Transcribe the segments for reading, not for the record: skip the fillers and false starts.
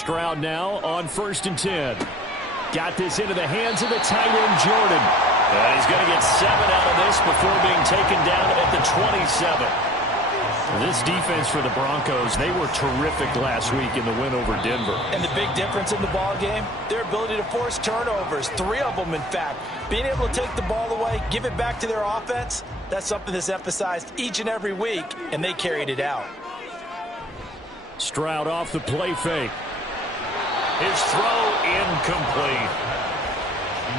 Stroud now on 1st and 10. Got this into the hands of the tight end, Jordan. And he's going to get 7 out of this before being taken down at the 27. This defense for the Broncos, they were terrific last week in the win over Denver. And the big difference in the ball game, their ability to force turnovers, 3 of them in fact. Being able to take the ball away, give it back to their offense, that's something that's emphasized each and every week, and they carried it out. Stroud off the play fake. His throw incomplete.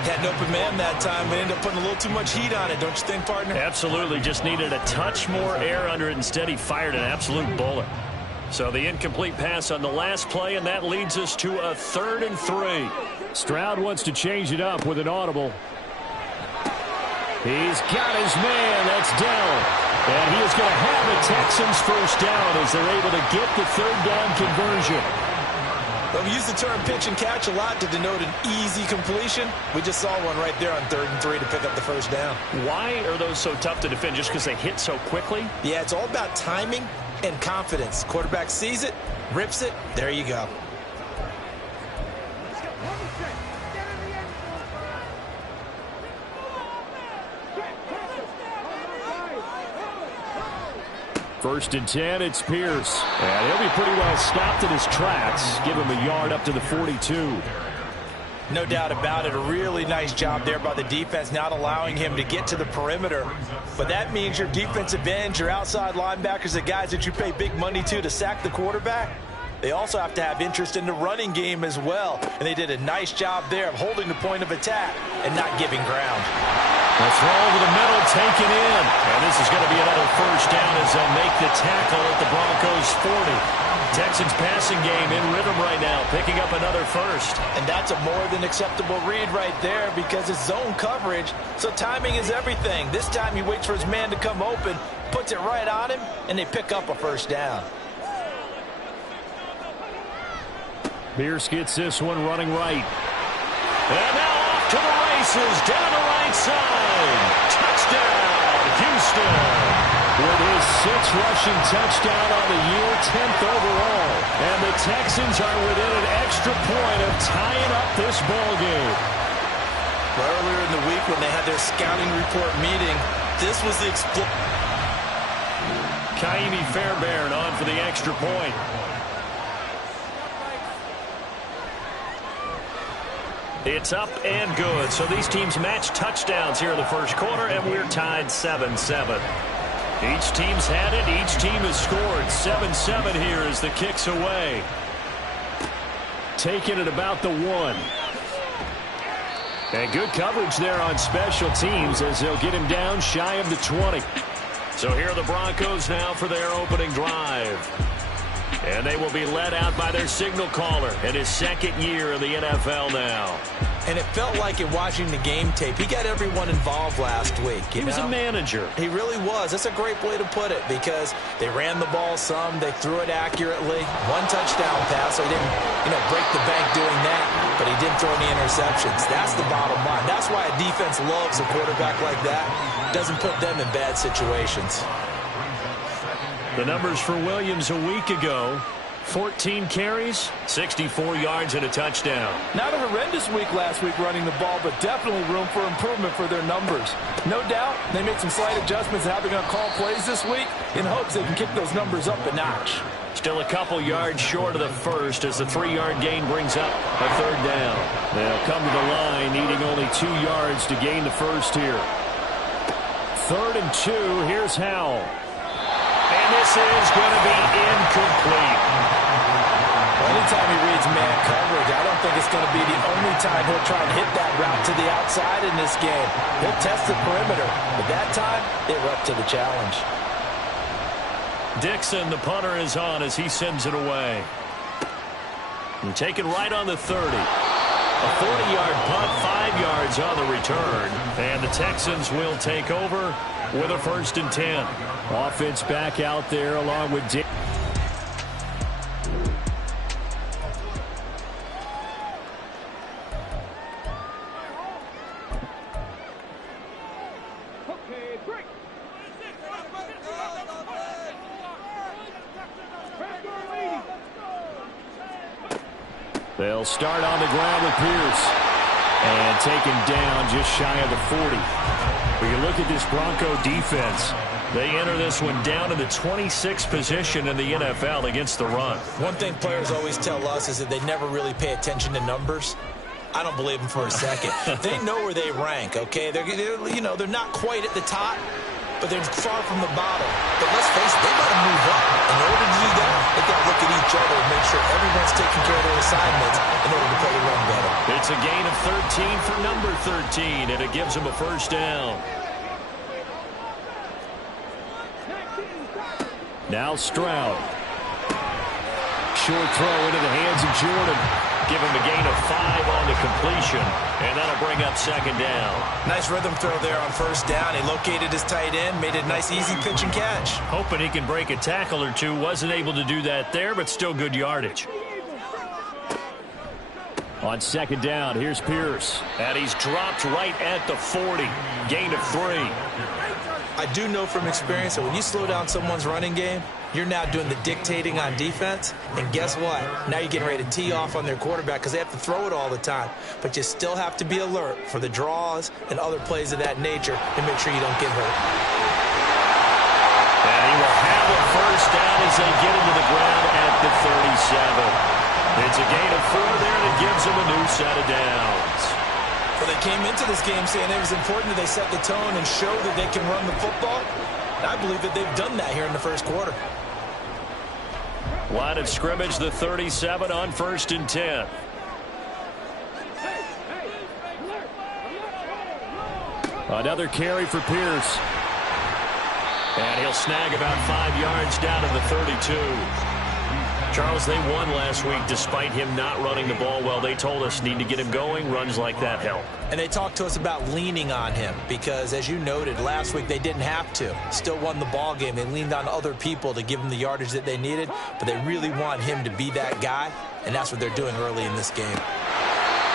Had an open man that time, but ended up putting a little too much heat on it, don't you think, partner? Absolutely. Just needed a touch more air under it. Instead, he fired an absolute bullet. So the incomplete pass on the last play, and that leads us to a 3rd and 3. Stroud wants to change it up with an audible. He's got his man. That's down. And he is going to have a Texans first down as they're able to get the 3rd down conversion. Well, we use the term pitch and catch a lot to denote an easy completion. We just saw one right there on 3rd and 3 to pick up the first down. Why are those so tough to defend? Just because they hit so quickly? Yeah, it's all about timing and confidence. Quarterback sees it, rips it, there you go. First and 10, it's Pierce. And he'll be pretty well stopped in his tracks. Give him a yard up to the 42. No doubt about it. A really nice job there by the defense, not allowing him to get to the perimeter. But that means your defensive ends, your outside linebackers, the guys that you pay big money to sack the quarterback, they also have to have interest in the running game as well. And they did a nice job there of holding the point of attack and not giving ground. The throw over the middle, taken in. And this is going to be another first down as they'll make the tackle at the Broncos' 40. Texans passing game in rhythm right now, picking up another first. And that's a more than acceptable read right there because it's zone coverage, so timing is everything. This time he waits for his man to come open, puts it right on him, and they pick up a first down. Pierce gets this one running right. And now off to the races, down the right side. Touchdown, Houston. With his 6th rushing touchdown on the year, 10th overall. And the Texans are within an extra point of tying up this ball game. Earlier in the week when they had their scouting report meeting, this was the Kaimi Fairbairn on for the extra point. It's up and good. So these teams match touchdowns here in the first quarter, and we're tied 7-7. Each team's had it. Each team has scored. 7-7 here as the kick's away. Taking it about the 1. And good coverage there on special teams as they'll get him down shy of the 20. So here are the Broncos now for their opening drive. And they will be led out by their signal caller in his 2nd year in the NFL now. And it felt like in watching the game tape, he got everyone involved last week. He was a manager. He really was. That's a great way to put it because they ran the ball some, they threw it accurately. 1 touchdown pass, so he didn't, break the bank doing that, but he didn't throw any interceptions. That's the bottom line. That's why a defense loves a quarterback like that. Doesn't put them in bad situations. The numbers for Williams a week ago: 14 carries, 64 yards, and a touchdown. Not a horrendous week last week running the ball, but definitely room for improvement for their numbers. No doubt they made some slight adjustments in how they're going to call plays this week in hopes they can kick those numbers up a notch. Still a couple yards short of the first as the 3-yard gain brings up a 3rd down. They'll come to the line needing only 2 yards to gain the first here. 3rd and 2, here's Howell. And this is going to be incomplete. Well, anytime he reads man coverage, I don't think it's going to be the only time he'll try and hit that route to the outside in this game. He'll test the perimeter, but that time, they were up to the challenge. Dixon, the punter, is on as he sends it away. And taken right on the 30. A 40-yard punt, 5 yards on the return. And the Texans will take over with a 1st and 10. Offense back out there along with Dick. They'll start on the ground with Pierce. And taken down just shy of the 40. When you look at this Bronco defense, they enter this one down in the 26th position in the NFL against the run. One thing players always tell us is that they never really pay attention to numbers. I don't believe them for a second. They know where they rank, okay? They're not quite at the top, but they're far from the bottom. But let's face it, they got to move up. In order to do that, they got to look at each other and make sure everyone's taking care of their assignments in order to play the run better. It's a gain of 13 for number 13, and it gives them a first down. Now Stroud. Short throw into the hands of Jordan. Give him a gain of 5 on the completion, and that'll bring up second down. Nice rhythm throw there on first down. He located his tight end, made a nice easy pitch and catch. Hoping he can break a tackle or two. Wasn't able to do that there, but still good yardage. On second down, here's Pierce. And he's dropped right at the 40. Gain of 3. I do know from experience that when you slow down someone's running game, you're now doing the dictating on defense. And guess what? Now you're getting ready to tee off on their quarterback because they have to throw it all the time. But you still have to be alert for the draws and other plays of that nature and make sure you don't get hurt. And he will have a first down as they get into the ground at the 37. It's a gain of 4 there, and it gives them a new set of downs. Well, they came into this game saying it was important that they set the tone and show that they can run the football. And I believe that they've done that here in the first quarter. Line of scrimmage, the 37 on 1st and 10. Another carry for Pierce. And he'll snag about 5 yards down to the 32. Charles, they won last week despite him not running the ball well. They told us need to get him going. Runs like that help. And they talked to us about leaning on him because, as you noted, last week they didn't have to. Still won the ball game. They leaned on other people to give them the yardage that they needed, but they really want him to be that guy, and that's what they're doing early in this game.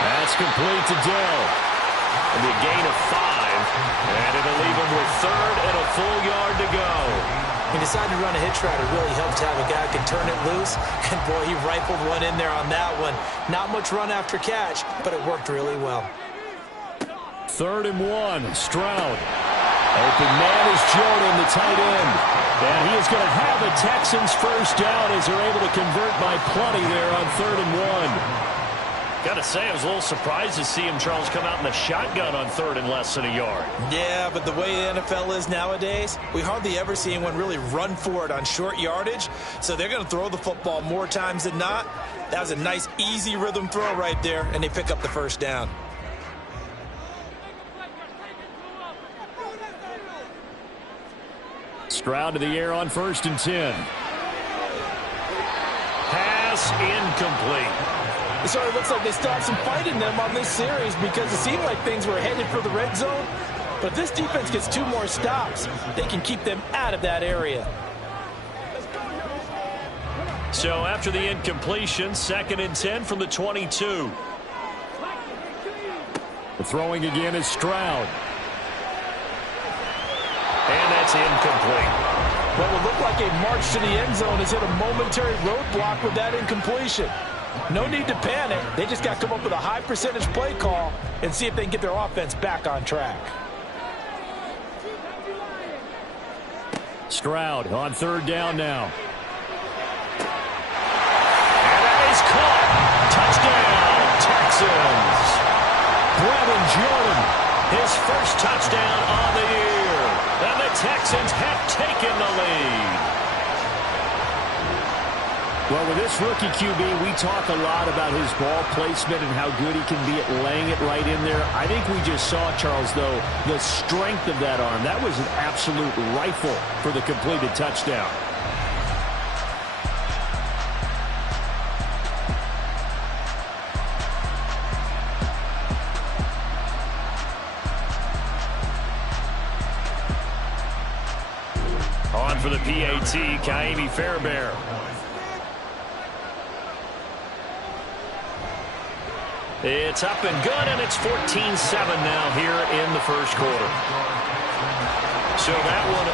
That's complete to Dell. And a gain of 5, and it'll leave him with 3rd and a full yard to go. He decided to run a hitch route. It really helped to have a guy who can turn it loose. And, boy, he rifled one in there on that one. Not much run after catch, but it worked really well. 3rd and 1, Stroud. Open man is Jordan, the tight end. And he is going to have a Texans first down as they're able to convert by plenty there on 3rd and 1. Got to say, I was a little surprised to see him, Charles, come out in the shotgun on 3rd and less than a yard. Yeah, but the way the NFL is nowadays, we hardly ever see anyone really run for it on short yardage. So they're going to throw the football more times than not. That was a nice, easy rhythm throw right there, and they pick up the first down. Stroud to the air on 1st and 10. Pass incomplete. So it looks like they still have some fight in them on this series because it seemed like things were headed for the red zone. But if this defense gets 2 more stops, they can keep them out of that area. So after the incompletion, 2nd and 10 from the 22. The throwing again is Stroud. And that's incomplete. What would look like a march to the end zone has hit a momentary roadblock with that incompletion. No need to panic. They just got to come up with a high percentage play call and see if they can get their offense back on track. Stroud on 3rd down now. And that is caught. Touchdown, Texans. Brevin Jordan, his first touchdown on the year. And the Texans have taken the lead. Well, with this rookie QB, we talk a lot about his ball placement and how good he can be at laying it right in there. I think we just saw, Charles, though, the strength of that arm. That was an absolute rifle for the completed touchdown. On for the PAT, Kaimi Fairbairn. It's up and good, and it's 14-7 now here in the first quarter. So that one